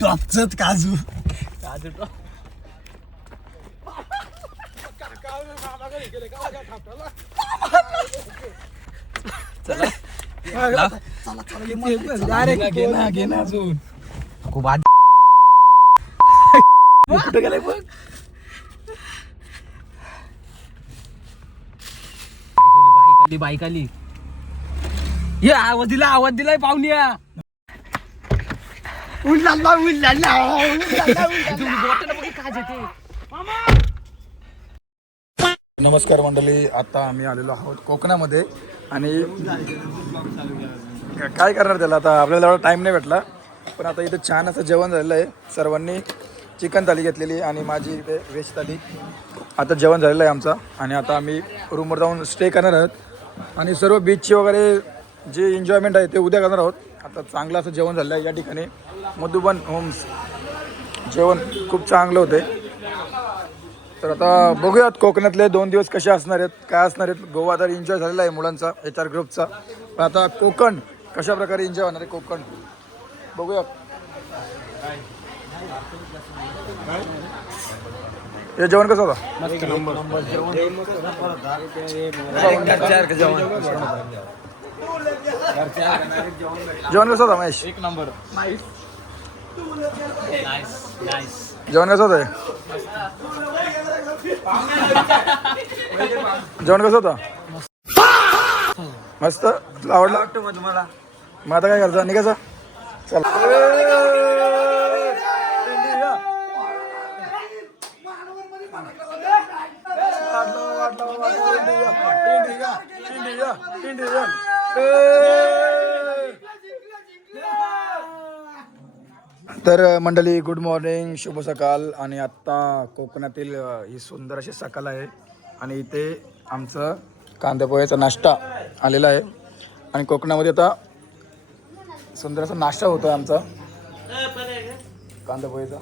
टॉपचंच काजू खूप आठ कुठे गेलाय बघ. बाईक आली. ये आवाज दिलाय पाहुण्या. नमस्कार मंडळी, आता आम्ही आलेलो आहोत कोकणामध्ये आणि काय करणार त्याला आता. आपल्याला एवढा टाईम नाही भेटला, पण आता इथं छान असं जेवण झालेलं आहे. सर्वांनी चिकन थाली घेतलेली आणि माझी इथे व्हेज थाली. आता जेवण झालेलं आहे आमचा आणि आता आम्ही रूमवर जाऊन स्टे करणार आहोत आणि सर्व बीचची वगैरे जे एन्जॉयमेंट आहे ते उद्या करणार आहोत. आता चांगलं असं जेवण झालं आहे या ठिकाणी मधुबन होम्स. जेवण खूप चांगलं होते. तर आता बघूयात कोकणातले 2 दिवस कसे असणार आहेत, काय असणार आहेत. गोवा तर एन्जॉय झालेला आहे मुलांचा HR ग्रुपचा, पण आता कोकण कशा प्रकारे एन्जॉय होणार आहे कोकण बघूया. हे जेवण कसं होतं? जेवण कसं होतं महेश? 1 नंबर. जेवण कसं होतं? जेवण कसं होतं? मस्त. आवडलं तुम्हाला? मग आता काय करता, निघायचं? चला. तर मंडळी, गुड मॉर्निंग, शुभ सकाळ. आणि आत्ता कोकणातील ही सुंदर अशी सकाळ आहे आणि इथे आमचं कांदा पोह्याचा नाश्ता आलेला आहे. आणि कोकणामध्ये आता सुंदर असा नाश्ता होतो आमचा कांदा पोह्याचा.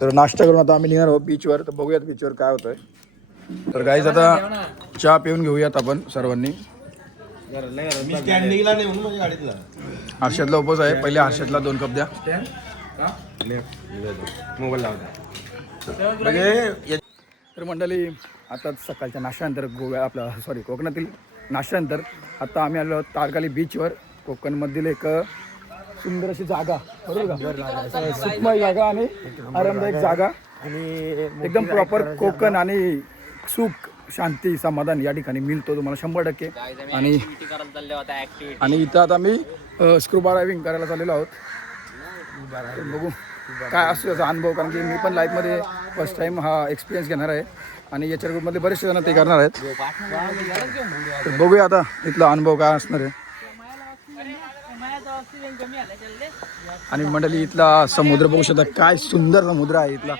तर नाश्ता करून आता आम्ही निघणार आहोत बीचवर. तर बघूयात बीचवर काय होतंय. तर गाईज आता चहा पिऊन घेऊयात आपण सर्वांनी. हर्षदला उपवास आहे. पहिले हर्षदला 2 कप द्या. तर मंडळी, आता सकाळच्या नाश्त्यानंतर कोकणातील नाश्त्यानंतर आता आम्ही आलो आहोत तारकाली बीचवर. कोकणमधील एक सुंदर अशी जागा, बरोबर का, सुखमय जागा आणि आरामदायक जागा आणि एकदम प्रॉपर कोकण आणि सुख, शांती, समाधान या ठिकाणी मिळतो तुम्हाला 100%. आणि इथं आता मी स्कूबा डायव्हिंग करायला चाललेलो आहोत. बघू काय असतो याचा अनुभव, कारण की मी पण लाईफमध्ये फर्स्ट टाईम हा एक्सपिरियन्स घेणार आहे आणि याच्या ग्रुपमधले बरेचसे जण ते करणार आहेत. तर बघूया आता इथला अनुभव काय असणार आहे. आणि मंडळी, इथला समुद्र बघू शकता, काय सुंदर समुद्र आहे इथला.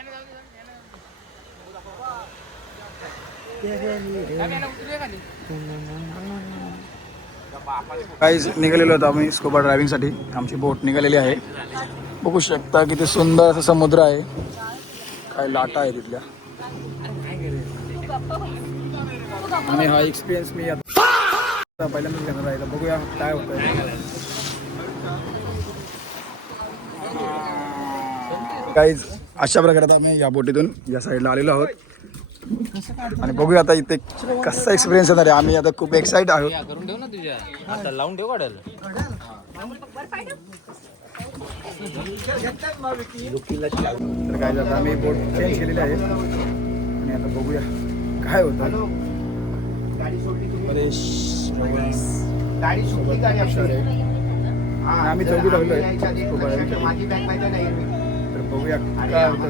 काहीच निघालेलो होतो आम्ही स्कूबा ड्रायव्हिंगसाठी. आमची बोट निघालेली आहे. बघू शकता किती सुंदर असं समुद्र आहे. काय लाटा आहे तिथल्या. आणि हा एक्सपिरियन्स मी आता पहिल्यांदाच घेणार आहे. तर बघूया काय होतं. काहीच अशा प्रकारे आम्ही या बोटीतून या साईडला आलेलो आहोत आणि बघूया आता इथे कसा एक्सपिरियन्स येणार आहे. आम्ही आता खूप एक्साइट आहोत. तर काय आता आम्ही बोट चेंज केलेली आहे आणि आता बघूया काय होतं. आम्ही चौघी लागलोय. तर बघूया काय होतं.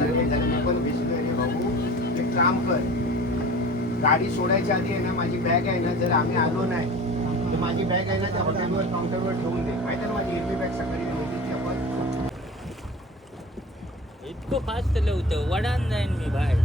काम कर, गाडी सोडायच्या आधी आहे ना, माझी बॅग आहे ना, जर आम्ही आलो नाही तर माझी बॅग आहे ना त्या हॉटेलवर काउंटरवर ठेवून दे. माहिती आहे माझी हिरवी बॅग सकाळी होती आपण. इतकं फास्ट होतं, वडान जाईन मी बाहेर.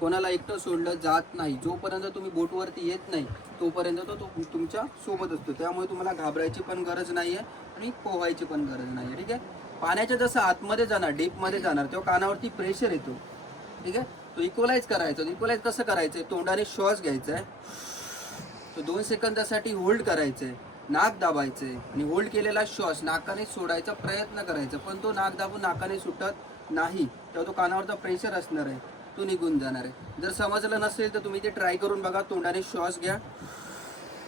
कोणाला एकटं सोडलं जात नाही. जोपर्यंत तुम्ही बोटवरती येत नाही तोपर्यंत तो तुमच्या सोबत असतो. त्यामुळे तुम्हाला घाबरायची पण गरज नाही आहे आणि पोहायची पण गरज नाही आहे. ठीक आहे. पाण्याच्या जसं आतमध्ये जाणार, डीपमध्ये जाणार, तेव्हा कानावरती प्रेशर येतो. ठीक आहे. तो इक्वलाइज करायचा. इक्वलाइज कसं करायचं आहे, तोंडाने श्वास घ्यायचा आहे, तो 2 सेकंदासाठी होल्ड करायचं आहे, नाक दाबायचं आहे आणि होल्ड केलेला श्वास नाकाने सोडायचा प्रयत्न करायचा. पण तो नाक दाबून नाकाने सुटत नाही, तेव्हा तो कानावरचा प्रेशर असणार आहे, तो निघून जाणार आहे. जर समजलं नसेल तर तुम्ही ते ट्राय करून बघा. तोंडाने श्वास घ्या,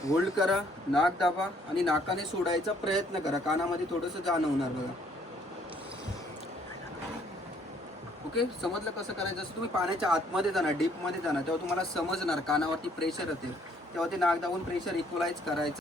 होल्ड करा, नाक दाबा आणि नाकाने सोडायचा प्रयत्न करा. कानामध्ये थोडंसं जाणवणार बघा. ओके, समजलं कसं करायचं. जसं तुम्ही पाण्याच्या आतमध्ये जाणार, डीपमध्ये जाणार, तेव्हा तुम्हाला समजणार कानावरती प्रेशर येते, तेव्हा ते नाक दाबून प्रेशर इक्वलाइज करायचं.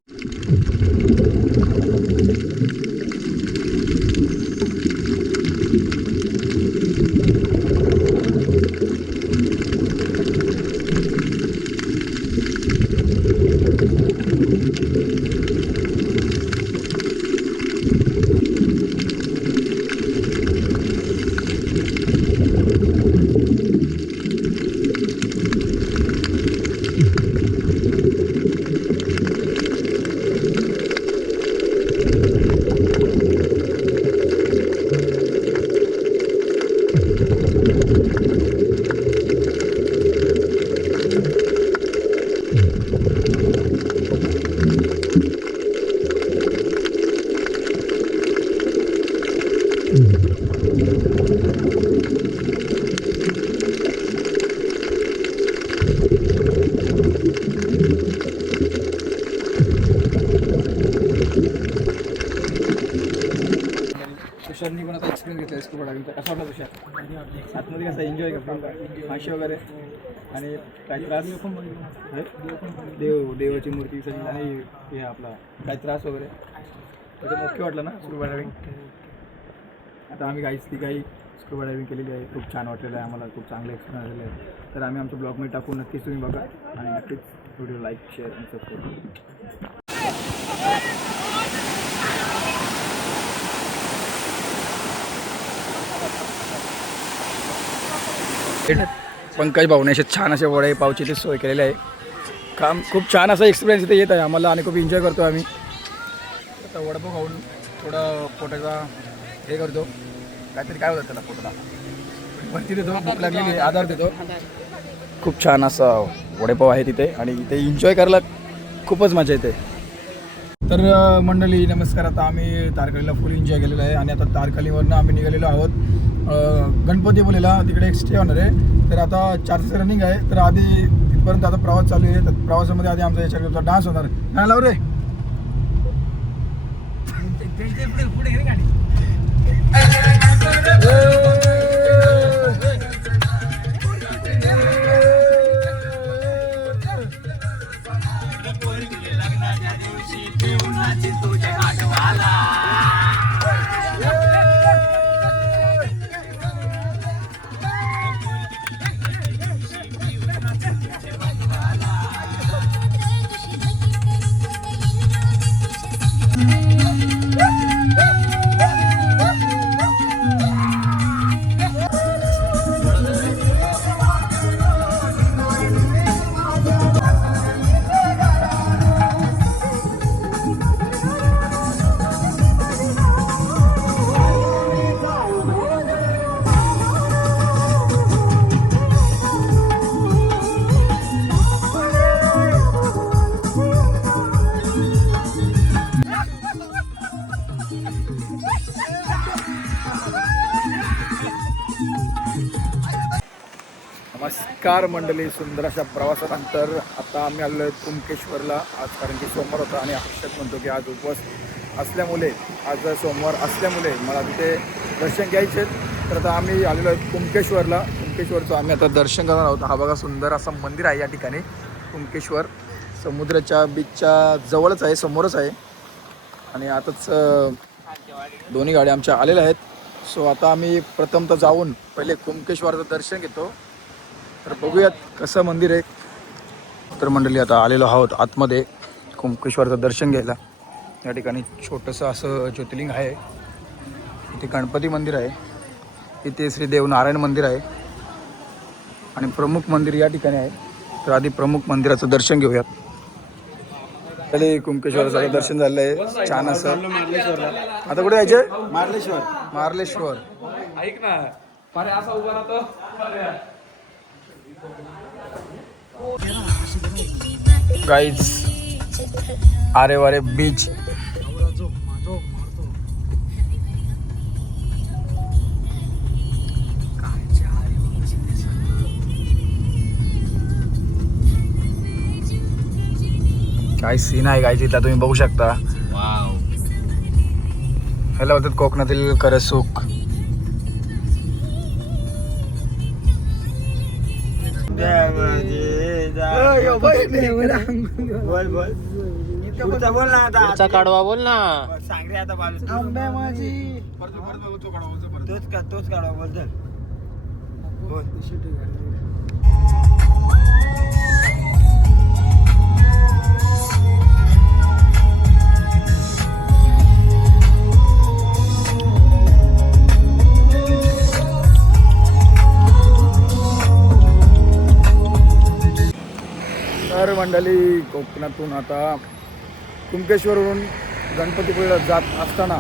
तुषारनी पण आता एक्सपिरियन्स घेतला स्कूबा डायव्हिंगचा. कसा वाटला तुषार? आतमध्ये कसा एन्जॉय करतो, माशी वगैरे आणि काय त्रास? देवाची मूर्ती सजली आणि हे आपला काय त्रास वगैरे त्याचं मुख्य वाटलं ना स्कूबा डायव्हिंग. आता आम्ही ती काही स्कूबा डायव्हिंग केलेली आहे, खूप छान वाटलेलं आहे आम्हाला, खूप चांगलं एक्सपिरियन्स झालेलं आहे. तर आम्ही आमच्या ब्लॉगमध्ये टाकू, नक्कीच तुम्ही बघा आणि नक्कीच व्हिडिओ लाईक, शेअर आणि सबस्क्राईब. पंकज भाऊने असे छान असे वडे पावची ते सोय केलेली आहे. काम खूप छान असा एक्सपिरियन्स इथे येत आहे आम्हाला आणि खूप एन्जॉय करतो आम्ही. आता वडापाव खाऊन थोडं पोटाचा हे करतो, काहीतरी काय होतं त्याला पोटाला भरती देतो, भूक लागलेली आहे, आधार देतो. खूप छान असा वडेपाव आहे तिथे आणि इथे एन्जॉय करायला खूपच मजा येते. तर मंडळी नमस्कार. आता आम्ही तारकर्लीला फुल एन्जॉय केलेला आहे आणि आता तारकर्लीवरनं आम्ही निघालेलो आहोत गणपतीपुळेला, तिकडे एक स्टे होणार आहे. तर आता 4चं रनिंग आहे, तर आधी तिथपर्यंत आता प्रवास चालू आहे. तर प्रवासामध्ये आधी आमचा याच्याकडचा डान्स होणार. नाही लाव रे नमस्कार मंडळी. सुंदर अशा प्रवासानंतर आता आम्ही आलेलो आहे कुणकेश्वरला आज, कारण की सोमवार होता आणि हर्षद म्हणतो की आज उपवास असल्यामुळे, आज सोमवार असल्यामुळे मला तिथे दर्शन घ्यायचे. तर आता आम्ही आलेलो आहे कुणकेश्वरला. कुणकेश्वरचं आम्ही आता दर्शन करणार आहोत. हा बघा सुंदर असं मंदिर आहे या ठिकाणी कुणकेश्वर. समुद्राच्या बीचच्या जवळच आहे, समोरच आहे. आणि आताच दोन्ही गाड्या आमच्या आलेल्या आहेत. सो आता आम्ही प्रथमतः जाऊन पहिले कुणकेश्वरचं दर्शन घेतो. तर बघूयात कसं मंदिर आहे. तर मंडळी आता आलेलो आहोत आतमध्ये कुणकेश्वरचं दर्शन घ्यायला. या ठिकाणी छोटंसं असं ज्योतिर्लिंग आहे. इथे गणपती मंदिर आहे, इथे श्री देवनारायण मंदिर आहे आणि प्रमुख मंदिर या ठिकाणी आहे. तर आधी प्रमुख मंदिराचं दर्शन घेऊयात. पहिले कुणकेश्वराचं दर्शन झालं आहे छान असं. आता कुठे जायचे? मार्लेश्वर. ऐक ना, असा उभा राहतो गाईज अरे वारे बीच. काय सीन आहे गाईज इथला तुम्ही बघू शकता. ह्याला होतात कोकणातील खरं सुख. पुढचा काढवा बोल ना. तर मंडळी कोकणातून आता कुंकेश्वरवरून गणपतीपुळेला जात असताना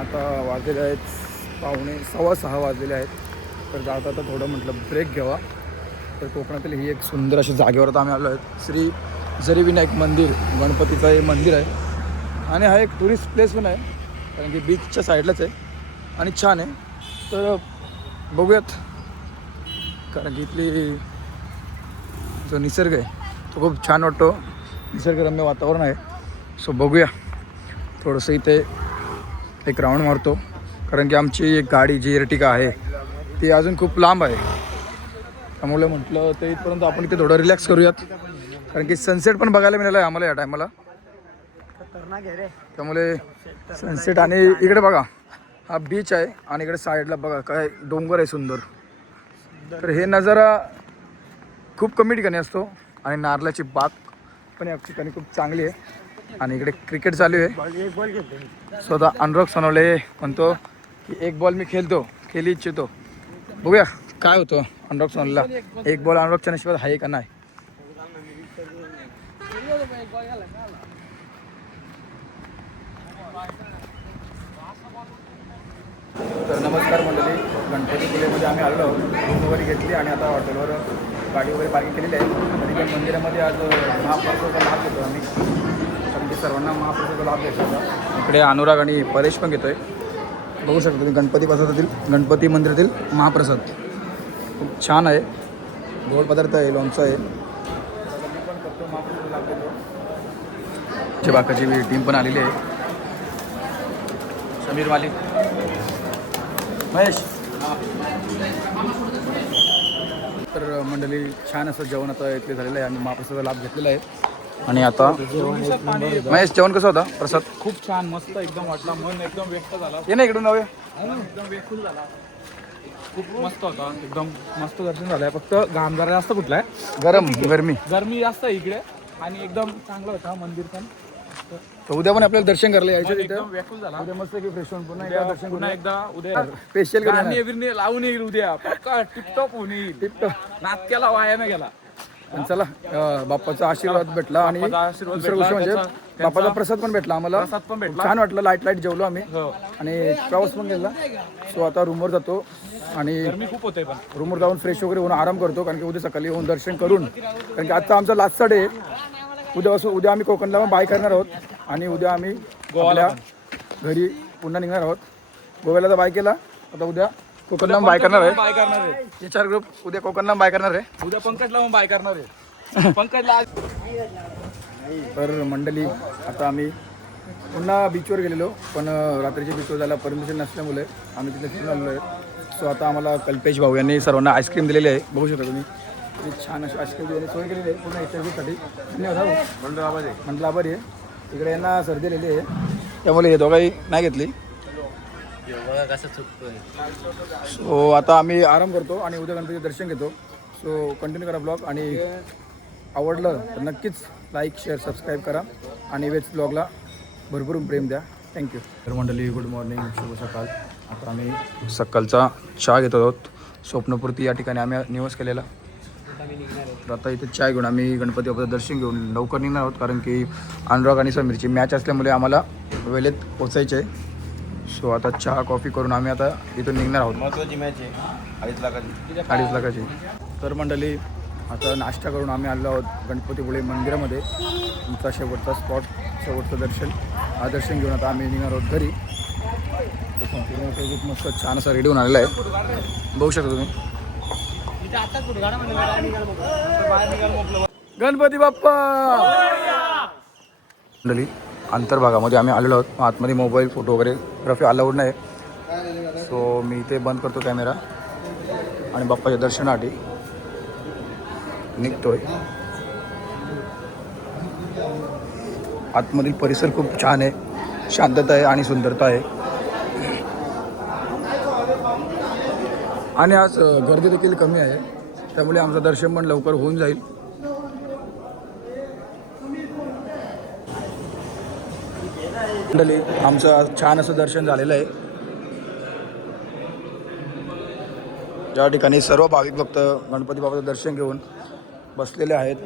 आता वाजलेले आहेत 5:15 वाजलेले आहेत. तर जाता आता थोडं म्हटलं ब्रेक घ्यावा. तर कोकणातील ही एक सुंदर अशी जागेवर आता आम्ही आलो आहेत. श्री जरीविनायक मंदिर गणपतीचं हे मंदिर आहे आणि हा एक टुरिस्ट प्लेस पण आहे कारण की बीचच्या साईडलाच आहे आणि छान आहे. तर बघूयात कारण की इथली जो निसर्ग आहे तो खूप छान वाटतो. निसर्गरम्य वातावरण आहे. सो बघूया थोडंसं इथे एक राऊंड मारतो कारण की आमची एक गाडी जी एर्टिगा आहे ती अजून खूप लांब आहे. त्यामुळे म्हटलं ते इथपर्यंत आपण इथे थोडं रिलॅक्स करूयात कारण की सनसेट पण बघायला मिळालं आहे आम्हाला या टायमाला. त्यामुळे सनसेट आणि इकडे बघा हा बीच आहे आणि इकडे साईडला बघा काय डोंगर आहे सुंदर. तर हे नजारा खूप कमी ठिकाणी असतो आणि नारळाची बाग पण या ठिकाणी खूप चांगली आहे आणि इकडे क्रिकेट चालू आहे. स्वतः अनुराग सोनवणे म्हणतो की एक बॉल मी खेळू इच्छितो. बघूया काय होतं अनुराग सोनवणेला. एक बॉल अनुरागच्या नशिबात आहे का नाही. तर नमस्कार मंडळी, गणपतीपुळेमध्ये आम्ही आलो आहोत. रूम वगैरे घेतली आणि आता हॉटेलवर गाडी वगैरे पार्किंग केलेली आहे. तरी पण मंदिरामध्ये आज महाप्रसादाचा लाभ घेतो आम्ही कारण की सर्वांना महाप्रसादाचा लाभ घ्यायचा होता. इकडे अनुराग आणि परेश पण घेतो आहे. बघू शकता तुम्ही गणपती मंदिरातील महाप्रसाद खूप छान आहे. गोड पदार्थ आहे, लोणचं आहे. मी पण करतो महाप्रसादाचा लाभ घेतो. जे बाकाची टीम पण आलेली आहे. समीर मालिक, महेश. तर मंडळी छान असं जेवण आता इथले झालेलं आहे आणि महाप्रसादाचा लाभ घेतलेला आहे. आणि आता महेश जेवण कसं होता प्रसाद? खूप छान मस्त एकदम वाटला. मन एकदम व्यक्त झाला. ये ना इकडून जाऊया. एकदम व्यक्त झाला. खूप मस्त होता. एकदम मस्त दर्शन झालंय. फक्त घाम जरा जास्त कुठलाय, गरमी जास्त आहे इकडे आणि एकदम चांगलं होता मंदिर पण. तर उद्या पण आपल्याला दर्शन करायला यायचं तिथं. एकदम व्याकुल झाला. उद्या मस्त की फ्रेश होऊन पुन्हा एकदा दर्शन पुन्हा एकदा उद्या स्पेशल गाणी बिरणी लावून येईल उद्या. पक्का टिपटॉप होऊन येईल. नाटक्याला वायाने गेला. पण चला बाप्पाचा आशीर्वाद भेटला आणि बाप्पाचा आशीर्वाद दुसरी गोष्ट म्हणजे त्यांचा- बाप्पाचा प्रसाद पण भेटला आम्हाला. प्रसाद पण भेटला. छान वाटलं. लाईट जेवलो आम्ही हो. आणि प्रवास पण केला. सो आता रूमवर जातो आणि गरमी खूप होते पण रूमवर जाऊन फ्रेश वगैरे होऊन आराम करतो कारण की उद्या सकाळी येऊन दर्शन करून कारण की आजचा आमचा लास्टचा डे. उद्या आम्ही कोकणला पण बाय करणार आहोत आणि उद्या आम्ही गोव्याला आपल्या घरी पुन्हा निघणार आहोत. गोव्याला तर बाय केला, आता उद्या कोकणला बाय करणार आहे. बाय करणार आहे. हे 4 ग्रुप उद्या कोकणला बाय करणार आहे. उद्या पंकजला पण बाय करणार आहे. पंकजला तर मंडळी आता आम्ही पुन्हा बीचवर गेलेलो पण रात्रीच्या बीचवर जायला परमिशन नसल्यामुळे आम्ही तिथे फिरून आलेलो आहे. सो आता आम्हाला कल्पेश भाऊ यांनी सर्वांना आईस्क्रीम दिलेली आहे. बघू शकता तुम्ही किती छान अशी आईस्क्रीम यांनी सोय केलेली आहे पूर्ण एचआयव्हीसाठी. धन्यवाद मंडळ आभारी आहे. इकडे यांना सर्दी आलेली आहे त्यामुळे हे दोघाही नाही घेतली. कसं चुकतोय. सो आता आम्ही आराम करतो आणि उद्या गणपतीचं दर्शन घेतो. सो कंटिन्यू करा ब्लॉग आणि आवडलं तर नक्कीच लाईक शेअर सबस्क्राईब करा आणि वेच ब्लॉगला भरपूर प्रेम द्या. थँक्यू. तर मंडळी गुड मॉर्निंग, शुभ सकाळ. आता आम्ही सकाळचा चहा घेत आहोत. स्वप्नपूर्ती या ठिकाणी आम्ही निवास केलेला. तर आता इथे चहा घेऊन आम्ही गणपती बाप्पाचं दर्शन घेऊन लवकर निघणार आहोत कारण की अनुराग आणि समीरची मॅच असल्यामुळे आम्हाला वेळेत पोचायचे आहे. सो आता चहा कॉफी करून आम्ही आता इथून निघणार आहोत. महत्वाची मॅच आहे 2.5 लाखाची. 2.5 लाखाची. तर मंडळी आता नाश्ता करून आम्ही आलो आहोत गणपतीपुळे मंदिरामध्ये. आमचा शेवटचा स्पॉट, शेवटचं दर्शन. हा दर्शन घेऊन आता आम्ही निघणार आहोत घरी. तो संपूर्ण खूप मस्त छान असा रेडी होऊन आलेला आहे, बघू शकता तुम्ही. गणपती बाप्पा मंडळी, अंतर्भागामध्ये आम्ही आलेलो आहोत. आतमध्ये मोबाईल फोटो वगैरे ग्राफी अलाउड नाही, सो मी इथे बंद करतो कॅमेरा आणि बाप्पाच्या दर्शनासाठी निघतोय. आतमधील परिसर खूप छान आहे, शांतता आहे आणि सुंदरता आहे. आणि आज गर्दी देखील कमी आहे, त्यामुळे आमचं दर्शन पण लवकर होऊन जाईल. मंडळी, आमचं छान असं दर्शन झालेलं आहे. ज्या ठिकाणी सर्व भाविक भक्त गणपती बाबाचं दर्शन घेऊन बसलेले आहेत.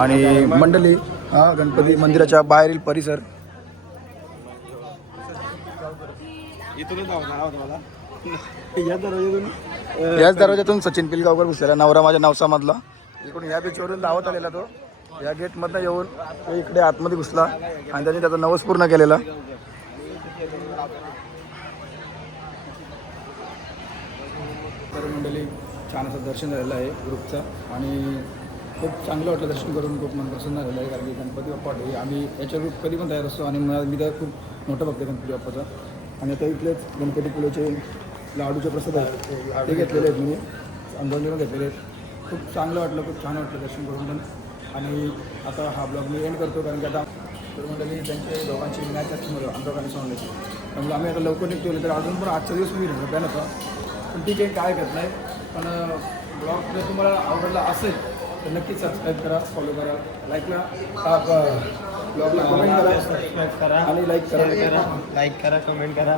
आणि मंडळी, हा गणपती मंदिराच्या बाहेरील परिसर. याच दरवाज्यातून सचिन पिलगावकर घुसलेला, नवरा माझ्या नवसामधला. इकडून या बीचवरून धावत आलेला तो. या गेटमधनं येऊन तो इकडे आतमध्ये घुसला आणि त्यांनी त्याचा नवस पूर्ण केलेला. तर मंडळी, छान असं दर्शन झालेलं आहे ग्रुपचं आणि खूप चांगलं वाटलं दर्शन करून. खूप मन प्रसन्न झालेलं आहे, कारण की गणपती बाप्पा आम्ही याच्या ग्रुप कधी पण तयार असतो आणि मी तर खूप मोठं बघतो गणपती बाप्पाचा. आणि आता इथलेच गणपतीपुळेचे लाडूचे प्रसाद आहेत ते घेतलेले आहेत, मी अंदोलीवर घेतलेले आहेत. खूप चांगलं वाटलं, खूप छान वाटलं दर्शन करून पण. आणि आता हा ब्लॉग मी एंड करतो, कारण की आता तर मंडळी त्यांचे दोघांची मॅच असते अंधकाने सांगण्याची, त्यामुळे आम्ही आता लवकर निघतो. तर अजून पण आजचा दिवस मी प्लॅन होता, पण ठीक आहे, काय करत नाही. पण ब्लॉग जर तुम्हाला आवडला असेल तर नक्कीच सबस्क्राईब करा, फॉलो करा, लाईकला ब्लॉगला कमेंट करा, सबस्क्राईब करा आणि लाईक करा, लाईक करा, कमेंट करा.